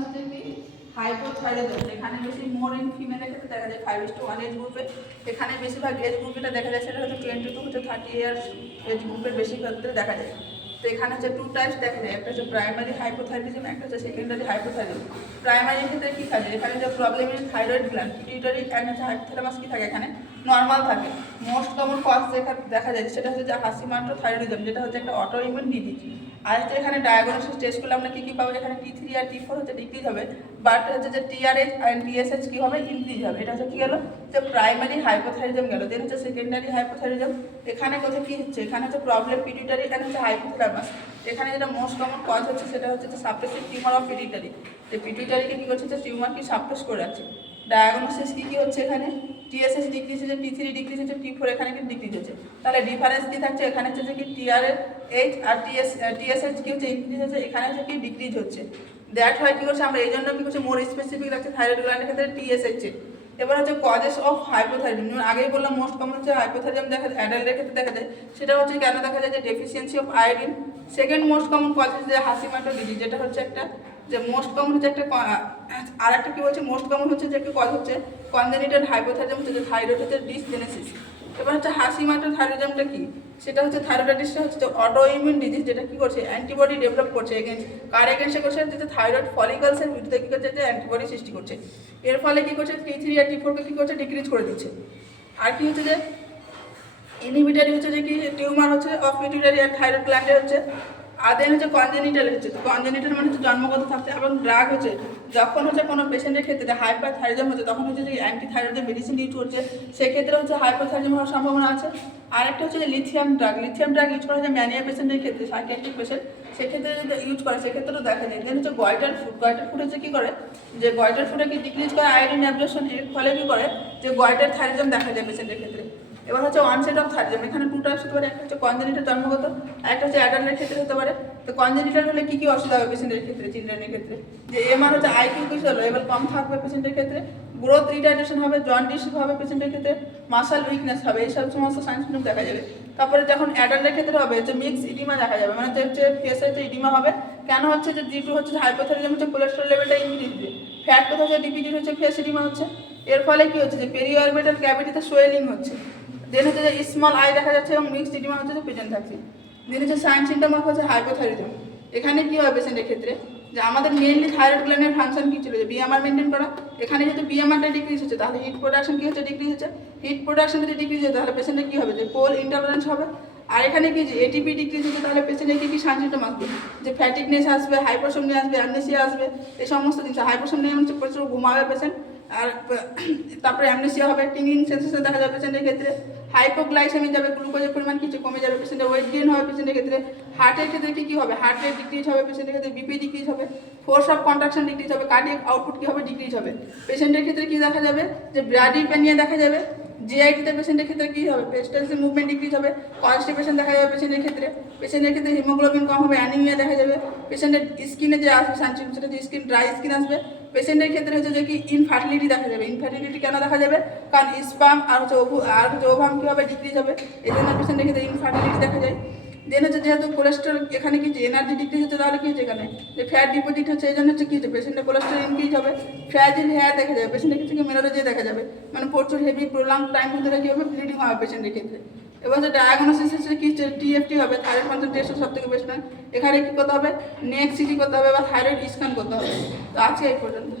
হচ্ছে কি হাইপোথাইরয়েডিজম, এখানে বেশি মোর ইন ফিমেলের ক্ষেত্রে দেখা যায় 5:1 এজ গ্রুপে। এখানে বেশিরভাগ এজ গ্রুপটা দেখা যায় সেটা হচ্ছে 20 to 30 ইয়ার্স এজ গ্রুপের বেশি ক্ষেত্রে দেখা যায়। তো এখানে হচ্ছে 2 টাইপস দেখা যায়, একটা হচ্ছে প্রাইমারি হাইপোথাইরয়েডিজম, একটা হচ্ছে সেকেন্ডারি হাইপোথাইরয়েডিজম। প্রাইমারির ক্ষেত্রে কী থাকে, এখানে যে problem in thyroid gland, pituitary and হচ্ছে হাইপোথ্যালামাস কী থাকে, এখানে নর্মাল থাকে। মোস্ট কমন কজ দেখা যায় সেটা হচ্ছে যে হাসিমাটোথাইরয়েডিজম, যেটা হচ্ছে একটা অটো ইমিউন ডিজিজ। আর হচ্ছে এখানে ডায়াগনোসিস টেস্ট করলে আমরা কী পাবো, এখানে T3 আর T4 হচ্ছে ডিক্রিজ হবে, বাট হচ্ছে যে TRH অ্যান্ড TSH কী হবে, ইনক্রিজ হবে। এটা হচ্ছে কী গেলো, যে প্রাইমারি হাইপোথাইরয়েডিজম গেল। দেন হচ্ছে সেকেন্ডারি হাইপোথাইরয়েডিজম, এখানে কোথায় কী হচ্ছে, এখানে হচ্ছে প্রবলেম পিটুইটারি অ্যান্ড হচ্ছে হাইপোথ্যালামাস। এখানে যেটা মোস্ট কমন কজ হচ্ছে সেটা হচ্ছে যে সাপ্রেসিভ টিউমার অফ পিটুইটারি, যে পিটুইটারিকে কী করছে, যে টিউমারকে সাপ্রেস করে রাখছে। ডায়াগনোসিস কী হচ্ছে, এখানে TSH ডিক্রিজ হচ্ছে, T3 ডিক্রিজ হচ্ছে, T4 এখানে কিন্তু ডিক্রিজ হচ্ছে। তাহলে ডিফারেন্স কী থাকছে, এখানে হচ্ছে যে কি TRH আর TSH কি হচ্ছে, ইনক্রিজ হচ্ছে, এখানে হচ্ছে কি ডিক্রিজ হচ্ছে। দ্যাট হয় কী করছে, আমরা এই জন্য কী করছি মোর স্পেসিফিক রাখছি থাইরয়েড গ্ল্যান্ডের ক্ষেত্রে TSH। এবার হচ্ছে কজেস অফ হাইপোথাইরয়েডিজম, যেমন আগেই বললাম মোস্ট কমন হচ্ছে হাইপোথাইরয়েডিজম দেখা যায় অ্যাডাল্টের ক্ষেত্রে দেখা যায়, সেটা হচ্ছে কেন দেখা যায়, যে deficiency of iodine. Second most common cause হচ্ছে যে হাসিমাটো ডিজিজ, যেটা হচ্ছে একটা যে মোস্ট কমন হচ্ছে একটা, আর একটা কী বলছে মোস্ট কমন হচ্ছে যে একটা কজ হচ্ছে কনজেনিটাল হাইপোথাইরয়েডিজম, হচ্ছে যে থাইরয়েড হচ্ছে ডিসজেনেসিস। এবার হচ্ছে হাসিমাটোথাইরয়েডিজমটা কি, সেটা হচ্ছে থাইরয়েডাইটিসটা হচ্ছে অটো ইমিউন ডিজিজ, যেটা কী করছে অ্যান্টিবডি ডেভেলপ করছে এগেনস্ট কার এগেনস্টে করছে, যে থাইরয়েড ফলিকলসের বিরুদ্ধে কী করছে, যে অ্যান্টিবডি সৃষ্টি করছে। এর ফলে কী করছে, T3 আর T4কে কী করছে, ডিক্রিজ করে দিচ্ছে। আর কি হচ্ছে যে ইনহিবিটারি হচ্ছে যে কি টিউমার হচ্ছে অফ পিটুইটারি আর থাইরয়েড গ্ল্যান্ডে হচ্ছে। আর দেন হচ্ছে কনজেনিটাল হচ্ছে, তো কনজেনিটাল মানে হচ্ছে জন্মগত থাকছে। এবং ড্রাগ হচ্ছে যখন হচ্ছে কোনো পেশেন্টের ক্ষেত্রে হাইপারথাইরয়েডিজম হচ্ছে, তখন হচ্ছে যে অ্যান্টিথাইরয়েড মেডিসিন ইউজ করছে, সেক্ষেত্রে হচ্ছে হাইপারথাইরয়েডিজম হওয়ার সম্ভাবনা আছে। আর একটা হচ্ছে যে লিথিয়াম ড্রাগ ইউজ করা যায় ম্যানিয়া পেশেন্টের ক্ষেত্রে, সাইকিয়াট্রিক পেশেন্ট, সেক্ষেত্রে যদি ইউজ করে সেক্ষেত্রেও দেখা যায়। দেন হচ্ছে গয়টার ফুড হচ্ছে কী করে, যে গয়টার ফুডে কি ডিক্রিজ করে আয়োডিন অ্যাবজর্পশন, এর ফলে কী করে, যে গয়টার থাইরয়েডিজম দেখা যায় পেশেন্টের ক্ষেত্রে। এবার হচ্ছে অনসেট অফ থাইরয়েডিজম, এখানে 2 টাইপস হতে পারে, একটা হচ্ছে কনজেনিটাল জন্মগত, আর একটা হচ্ছে অ্যাডাল্টের ক্ষেত্রে হতে পারে। তো কনজেনিটাল হলে কী কী অসুবিধা হবে পেশেন্টের ক্ষেত্রে, চিলড্রেনের ক্ষেত্রে, যে এমআর হচ্ছে আইকিউ কিছু লেভেল কম থাকবে পেশেন্টের ক্ষেত্রে, গ্রোথ রিটার্ডেশন হবে, জন্ডিস হবে পেশেন্টের ক্ষেত্রে, মাসল উইকনেস হবে, এইসব সমস্ত সাইন সিমটম দেখা যাবে। তারপরে যখন অ্যাডাল্টের ক্ষেত্রে হবে হচ্ছে মিক্স ইডিমা দেখা যাবে, মানে হচ্ছে ফেসে হচ্ছে ইডিমা হবে। কেন হচ্ছে, যে ডিউ টু হচ্ছে হাইপোথাইরয়েডিজম হচ্ছে কোলেস্টেরল লেভেলটা ইনক্রিজ দিয়ে, ফ্যাট কোথাও হচ্ছে ডিপিজিট হচ্ছে, ফেস ইডিমা হচ্ছে। এর ফলে কী হচ্ছে, যে পেরিঅরবিটাল ক্যাভিটিতে সোয়েলিং হচ্ছে। দেন হচ্ছে যে স্মল আই দেখা যাচ্ছে এবং মিক্সড ইডিমা হচ্ছে যে প্রেজেন্ট থাকছে। দেন হচ্ছে সাইন সিমটম অফ হচ্ছে হাইপোথাইরয়েডিজম। এখানে কী হয় পেশেন্টের ক্ষেত্রে, যে আমাদের মেনলি থাইরয়েড গ্ল্যান্ডের ফাংশন কী ছিল, যে বিএমআর মেনটেন করা। এখানে যদি বিএমআরটা ডিক্রিজ হচ্ছে, তাহলে হিট প্রোডাকশন কী হচ্ছে, ডিক্রিজ হচ্ছে। হিট প্রোডাকশন যদি ডিক্রিজ হয়, তাহলে পেশেন্টের কী হবে, যে কোল ইন্টলারেন্স হবে। আর এখানে কি, যে এটিপি ডিক্রিজ হচ্ছে, তাহলে পেশেন্টের কী কী সাইন সিমটম আসবে, যে ফ্যাটিকনেস আসবে, হাইপোসোমনিয়া আসবে, অ্যামনেসিয়া আসবে, এই সমস্ত জিনিস। হাইপোসোমনিয়া হচ্ছে প্রচুর ঘুমাবে পেশেন্ট, আর তারপরে অ্যামনেসিয়া হবে, টিংলিং সেন্সেশন দেখা যাবে পেশেন্টের ক্ষেত্রে, হাইপোগ্লাইসেমি যাবে, গ্লুকোজের পরিমাণ কিছু কমে যাবে পেশেন্টের, ওয়েট গেইন হবে পেশেন্টের ক্ষেত্রে। হার্টের ক্ষেত্রে কী হবে, হার্ট রেট ডিক্রিজ হবে পেশেন্টের ক্ষেত্রে, বিপি ডিক্রিজ হবে, ফোর্স অফ কন্ট্রাকশন ডিক্রিজ হবে, কার্ডিয়াক আউটপুট কী হবে, ডিক্রিজ হবে। পেশেন্টের ক্ষেত্রে কী দেখা যাবে, যে ব্লাডি প্যানিয়া দেখা যাবে। জিআইটিতে পেশেন্টের ক্ষেত্রে কী হবে, পেস্টালসের মুভমেন্ট ডিক্রিজ হবে, কনস্টিপেশন দেখা যাবে পেশেন্টের ক্ষেত্রে হিমোগ্লোবিন কম হবে, অ্যানিমিয়া দেখা যাবে। পেশেন্টের স্কিনে যে আসবে সানস্ক্রিন, সেটা হচ্ছে স্কিন ড্রাই স্কিন আসবে। পেশেন্টের ক্ষেত্রে হচ্ছে যে কি ইনফার্টিলিটি দেখা যাবে। ইনফার্টিলিটি কেন দেখা যাবে, কারণ স্পাম আর হচ্ছে ওভাম কী হবে, ডিক্রিজ হবে, এই জন্য পেশেন্টের ক্ষেত্রে ইনফার্টিলিটি দেখা যায়। দেন হচ্ছে যেহেতু কোলেস্ট্রল এখানে কি এনার্জি ডিক্রিজ হচ্ছে, তাহলে কি হচ্ছে, এখানে যে ফ্যাট ডিপোজিট হচ্ছে, এই জন্য হচ্ছে কী হচ্ছে, পেশেন্টের কোলেস্ট্রল ইনক্রিজ হবে, ফ্র্যাজিল হেয়ার দেখা যাবে পেশেন্টের ক্ষেত্রে, মেনোরেজিয়া দেখা যাবে, মানে প্রচুর হেভি প্রোলং টাইম ধরে কী হবে, ব্লিডিং হবে পেশেন্টের ক্ষেত্রে। এবার হচ্ছে ডায়াগনোসিস হচ্ছে কি, TFT হবে, থাইরয়েড ফাংশন টেস্ট সব থেকে বেস্ট। এখানে কী করতে হবে, নেক্সট সিটি করতে হবে বা থাইরয়েড স্ক্যান করতে হবে। তো আজকে এই পর্যন্ত।